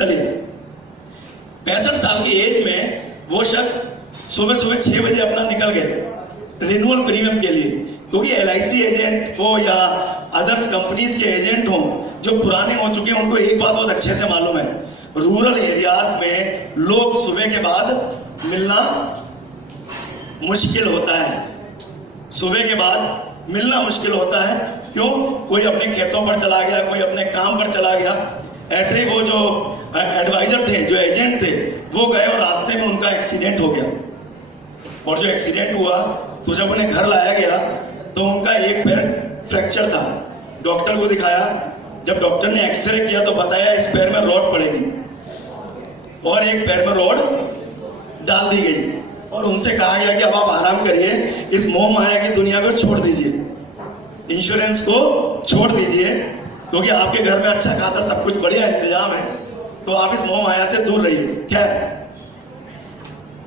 चलिए 65 साल की एज में वो शख्स सुबह सुबह 6 बजे अपना निकल गए रिन्यूअल प्रीमियम के लिए, क्योंकि LIC एजेंट हो या अदर्स कंपनीज के एजेंट हो जो पुराने हो चुके हैं, उनको एक बात बहुत अच्छे से मालूम है, रूरल एरियाज में लोग सुबह के बाद मिलना मुश्किल होता है। सुबह के बाद मिलना मुश्किल होता है। क्यों? कोई अपने खेतों पर चला गया, कोई अपने काम पर चला गया। ऐसे ही वो जो एडवाइजर थे, जो एजेंट थे, वो गए और रास्ते में उनका एक्सीडेंट हो गया। और जो एक्सीडेंट हुआ तो जब उन्हें घर लाया गया तो उनका एक पैर फ्रैक्चर था। डॉक्टर को दिखाया, जब डॉक्टर ने एक्सरे किया तो बताया इस पैर में रॉड पड़ेगी और एक पैर में रॉड डाल दी गई और उनसे कहा गया कि अब आप आराम करिए, इस मोह माया की दुनिया को छोड़ दीजिए, इंश्योरेंस को छोड़ दीजिए, क्योंकि आपके घर में अच्छा खासा सब कुछ बढ़िया इंतजाम है, तो आप इस मोह माया से दूर रहिए। क्या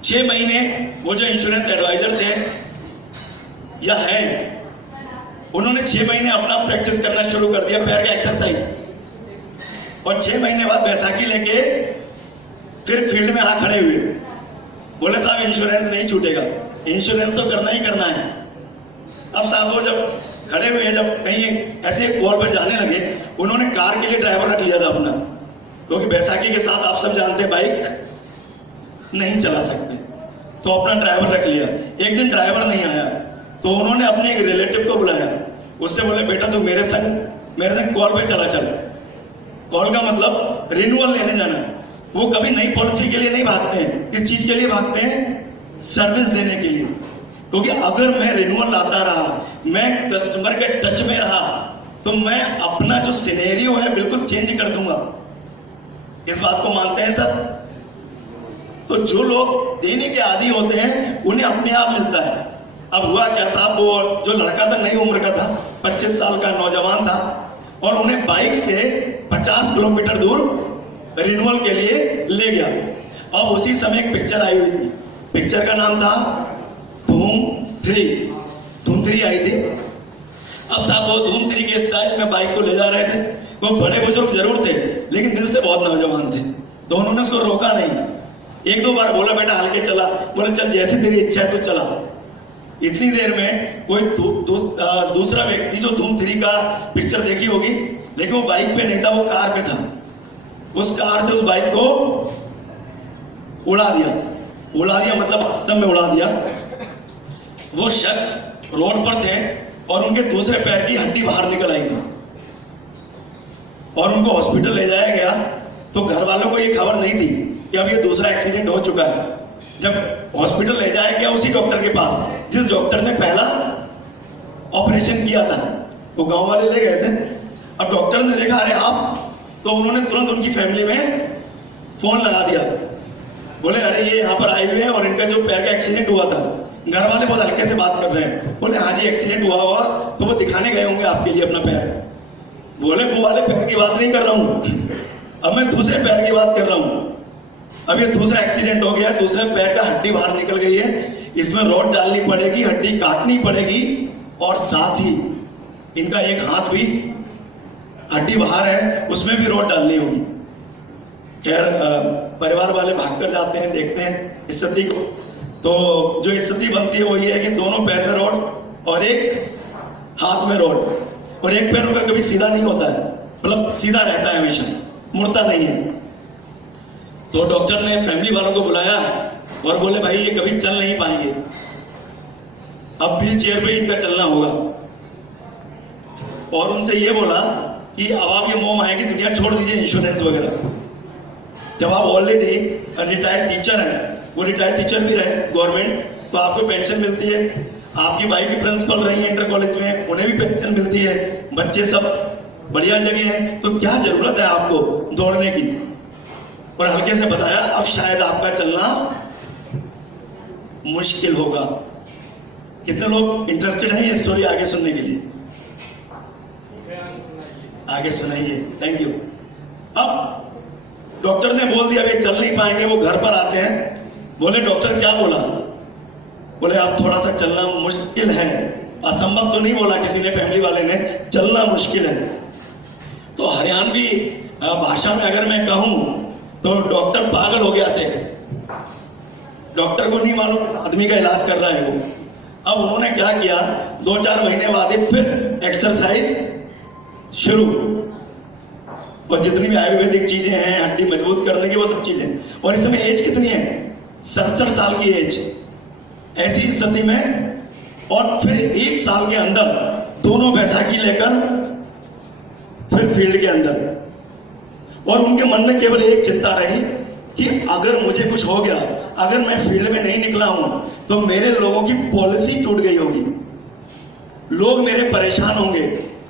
6 महीने वो जो इंश्योरेंस एडवाइजर थे या हैं, उन्होंने 6 महीने अपना प्रैक्टिस करना शुरू कर दिया, पैर का एक्सरसाइज। और 6 महीने बाद बैसाखी लेके फिर फील्ड में आ खड़े हुए, बोले साहब इंश्योरेंस नहीं छूटेगा, इंश्योरेंस तो करना ही करना है। अब साहब वो जब खड़े हुए, जब कहीं ऐसे कॉल पर जाने लगे, उन्होंने कार के लिए ड्राइवर रख लिया था अपना, क्योंकि बैसाखी के साथ आप सब जानते हैं बाइक नहीं चला सकते, तो अपना ड्राइवर रख लिया। एक दिन ड्राइवर नहीं आया तो उन्होंने अपने एक रिलेटिव को बुलाया, उससे बोले बेटा तू मेरे संग कॉल पे चला चल। कॉल का मतलब रिन्यूअल लेने जाना। वो कभी नई पॉलिसी के लिए नहीं भागते हैं, किस चीज के लिए भागते हैं? सर्विस देने के लिए। क्योंकि अगर मैं रिन्यूअल लाता रहा, मैं कस्टमर के टच में रहा, तो मैं अपना जो सिनेरियो है बिल्कुल चेंज कर दूंगा। इस बात को मानते हैं सर? तो जो लोग देने के आदी होते हैं उन्हें अपने आप मिलता है। अब हुआ क्या साहब, वो जो लड़का था नई उम्र का था, 25 साल का नौजवान था, और उन्हें बाइक से 50 किलोमीटर दूर रिन्यूअल के लिए ले गया। अब उसी समय एक पिक्चर आई हुई थी, पिक्चर का नाम था धूम 3 आई थी। अब साहब वो धूम 3 के स्टाइल में बाइक को ले जा रहे थे। वो बड़े बुजुर्ग जरूर थे लेकिन दिल से बहुत नौजवान थे, तो उन्होंने उसको रोका नहीं। 1-2 बार बोला बेटा हल्के चला, बोले चल जैसी तेरी इच्छा है तो चला। इतनी देर में कोई दूसरा व्यक्ति जो धूम 3 का पिक्चर देखी होगी, लेकिन वो बाइक पे नहीं था, वो कार पे था। उस कार से उस बाइक को उड़ा दिया मतलब वास्तव में उड़ा दिया। वो शख्स रोड पर थे और उनके दूसरे पैर की हड्डी बाहर निकल आई थी और उनको हॉस्पिटल ले जाया गया। तो घर वालों को ये खबर नहीं थी कि अब ये दूसरा एक्सीडेंट हो चुका है। जब हॉस्पिटल ले जाया गया उसी डॉक्टर के पास जिस डॉक्टर ने पहला ऑपरेशन किया था, वो गांव वाले ले गए थे। अब डॉक्टर ने देखा अरे आप, तो उन्होंने तुरंत उनकी फैमिली में फोन लगा दिया, बोले अरे ये यहाँ पर आए हुए हैं और इनका जो पैर का एक्सीडेंट हुआ था। घर वाले बहुत हल्के से बात कर रहे हैं, बोले हाँ जी एक्सीडेंट हुआ होगा, तो वो दिखाने गए होंगे आपके लिए अपना पैर। बोले वो वाले पैर की बात नहीं कर रहा हूं, अब मैं दूसरे पैर की बात कर रहा हूं। अब ये दूसरा एक्सीडेंट हो गया, दूसरे पैर का हड्डी बाहर निकल गई है, इसमें रॉड डालनी पड़ेगी, हड्डी काटनी पड़ेगी, और साथ ही इनका एक हाथ भी हड्डी बाहर है, उसमें भी रॉड डालनी होगी। खैर परिवार वाले भाग कर जाते हैं, देखते हैं स्थिति को, तो जो स्थिति बनती है वो ये है कि दोनों पैर में रॉड और एक हाथ में रॉड, और एक पैर उनका कभी सीधा नहीं होता है, मतलब सीधा रहता है हमेशा, मुड़ता नहीं है। तो डॉक्टर ने फैमिली वालों को बुलाया और बोले भाई ये कभी चल नहीं पाएंगे, अब व्हील चेयर पे इनका चलना होगा। और उनसे ये बोला कि अब आप ये मोह माया की दुनिया छोड़ दीजिए, इंश्योरेंस वगैरह। जब आप ऑलरेडी रिटायर्ड टीचर हैं, वो रिटायर्ड टीचर भी रहे गवर्नमेंट, तो आपको पेंशन मिलती है, आपकी वाइफ भी प्रिंसिपल रही है इंटर कॉलेज में, उन्हें भी पेंशन मिलती है, बच्चे सब बढ़िया जगह हैं, तो क्या जरूरत है आपको दौड़ने की। और हल्के से बताया अब शायद आपका चलना मुश्किल होगा। कितने लोग इंटरेस्टेड हैं ये स्टोरी आगे सुनने के लिए? आगे सुनाइए, थैंक यू। अब डॉक्टर ने बोल दिया वे चल नहीं पाएंगे, वो घर पर आते हैं, बोले डॉक्टर क्या बोला? बोले आप थोड़ा सा चलना मुश्किल है, असंभव तो नहीं बोला किसी ने, फैमिली वाले ने, चलना मुश्किल है। तो हरियाणवी भाषा में अगर मैं कहूं तो डॉक्टर पागल हो गया से, डॉक्टर को नहीं मालूम इस आदमी का इलाज कर रहा है वो। अब उन्होंने क्या किया, 2-4 महीने बाद फिर एक्सरसाइज शुरू, और जितनी भी आयुर्वेदिक चीजें हैं हड्डी मजबूत करने की वो सब चीजें। और इस समय एज कितनी है, 67 साल की एज। ऐसी स्थिति में और फिर 1 साल के अंदर दोनों बैसाखी लेकर फिर फील्ड के अंदर, और उनके मन में केवल एक चिंता रही कि अगर मुझे कुछ हो गया, अगर मैं फील्ड में नहीं निकला हूं तो मेरे लोगों की पॉलिसी टूट गई होगी, लोग मेरे परेशान होंगे।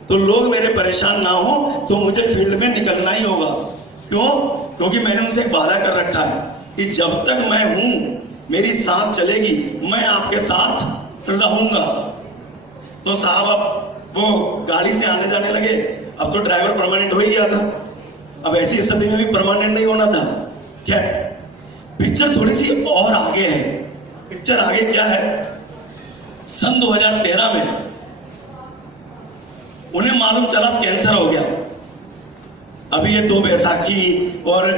तो लोग मेरे परेशान ना हो तो मुझे फील्ड में निकलना ही होगा। क्यों? क्योंकि मैंने उनसे एक वादा कर रखा है कि जब तक मैं हूं, मेरी सांस चलेगी, मैं आपके साथ रहूंगा। तो साहब अब वो गाड़ी से आने जाने लगे। अब तो ड्राइवर परमानेंट हो ही गया था, अब ऐसी स्थिति में भी परमानेंट नहीं होना था। क्या पिक्चर थोड़ी सी और आगे है। पिक्चर आगे क्या है, सन 2013 में उन्हें मालूम चला कैंसर हो गया। अभी ये 2 बैसाखी और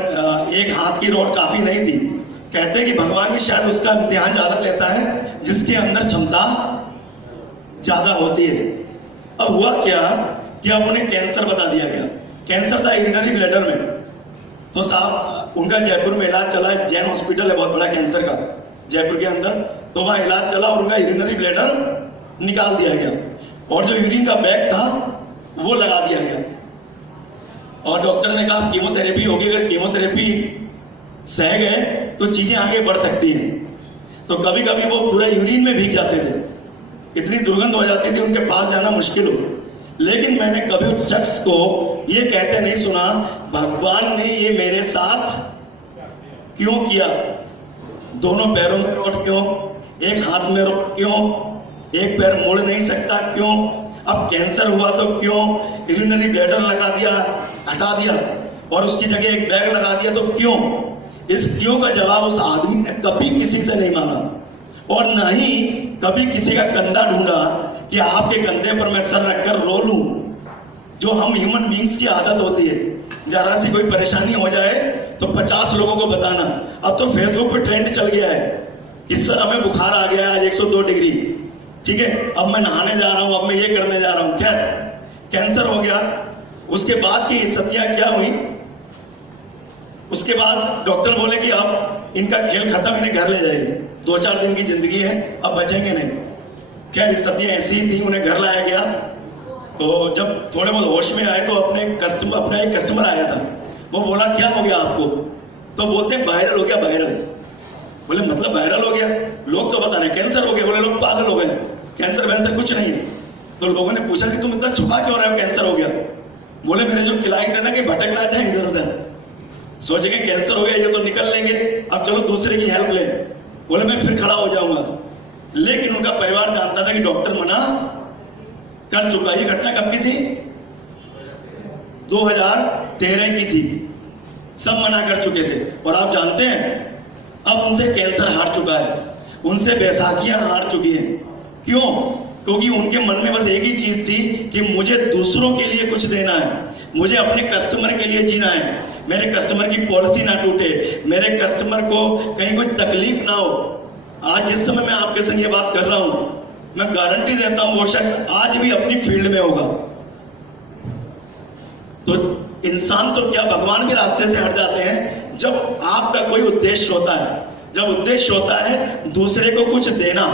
एक हाथ की रोड काफी नहीं थी। कहते हैं कि भगवान भी शायद उसका इम्तिहान ज्यादा लेता है जिसके अंदर क्षमता ज्यादा होती है। अब हुआ क्या कि अब उन्हें कैंसर बता दिया गया। कैंसर था यूरिनरी ब्लैडर में। तो साहब उनका जयपुर में इलाज चला, जैन हॉस्पिटल है बहुत बड़ा कैंसर का जयपुर के अंदर, तो वहां इलाज चला और उनका यूरिनरी ब्लैडर निकाल दिया गया और जो यूरिन का बैग था वो लगा दिया गया। और डॉक्टर ने कहा कीमोथेरेपी होगी, अगर कीमोथेरेपी सह गए तो चीजें आगे बढ़ सकती हैं। तो कभी कभी वो पूरा यूरिन में भीग जाते थे, इतनी दुर्गंध हो जाती थी उनके पास जाना मुश्किल हो। लेकिन मैंने कभी उस शख्स को ये कहते नहीं सुना भगवान ने ये मेरे साथ क्यों किया, दोनों पैरों में रोट क्यों, एक हाथ में रोट क्यों, एक पैर मुड़ नहीं सकता क्यों, अब कैंसर हुआ तो क्यों, यूरिनरी ब्लैडर लगा दिया, हटा दिया और उसकी जगह एक बैग लगा दिया तो क्यों। इस क्यों का जवाब उस आदमी ने कभी किसी से नहीं मांगा और ना ही कभी किसी का कंधा ढूंढा कि आपके कंधे पर मैं सर रखकर रो लूं, जो हम ह्यूमन बींग्स की आदत होती है। जरा सी कोई परेशानी हो जाए तो 50 लोगों को बताना। अब तो फेसबुक पे ट्रेंड चल गया है कि सर हमें बुखार आ गया है आज 102 डिग्री, ठीक है, अब मैं नहाने जा रहा हूं, अब मैं ये करने जा रहा हूं। क्या कैंसर हो गया। उसके बाद की स्थितियां क्या हुई, उसके बाद डॉक्टर बोले कि अब इनका खेल खत्म, इन्हें घर ले जाइए, 2-4 दिन की जिंदगी है, अब बचेंगे नहीं। क्या स्थितियां ऐसी थी, उन्हें घर लाया गया। तो जब थोड़े बहुत होश में आए तो अपना एक कस्टमर आया था, वो बोला क्या हो गया आपको, तो बोलते वायरल हो गया। वायरल बोले मतलब वायरल हो गया, लोग तो बता रहे कैंसर हो गया। बोले लोग पागल हो गए, कैंसर वैंसर कुछ नहीं। तो लोगों ने पूछा कि तुम इतना छुपा क्यों रहे हो, कैंसर हो गया। बोले मेरे जो क्लाइंट है ना कि भटक रहा था इधर उधर, सोचेंगे कैंसर हो गया ये तो निकल लेंगे, अब चलो दूसरे की हेल्प ले। बोले मैं फिर खड़ा हो जाऊंगा। लेकिन उनका परिवार जानता था कि डॉक्टर मना कर चुका। ये घटना कब की थी, 2013 की थी, सब मना कर चुके थे। और आप जानते हैं अब उनसे कैंसर हार चुका है, उनसे बैसाखियां हार चुकी हैं। क्यों? क्योंकि उनके मन में बस एक ही चीज थी कि मुझे दूसरों के लिए कुछ देना है, मुझे अपने कस्टमर के लिए जीना है, मेरे कस्टमर की पॉलिसी ना टूटे, मेरे कस्टमर को कहीं कोई तकलीफ ना हो। आज जिस समय मैं आपके संग ये बात कर रहा हूं, मैं गारंटी देता हूं वो शख्स आज भी अपनी फील्ड में होगा। तो इंसान तो क्या भगवान के रास्ते से हट जाते हैं जब आपका कोई उद्देश्य होता है, जब उद्देश्य होता है दूसरे को कुछ देना।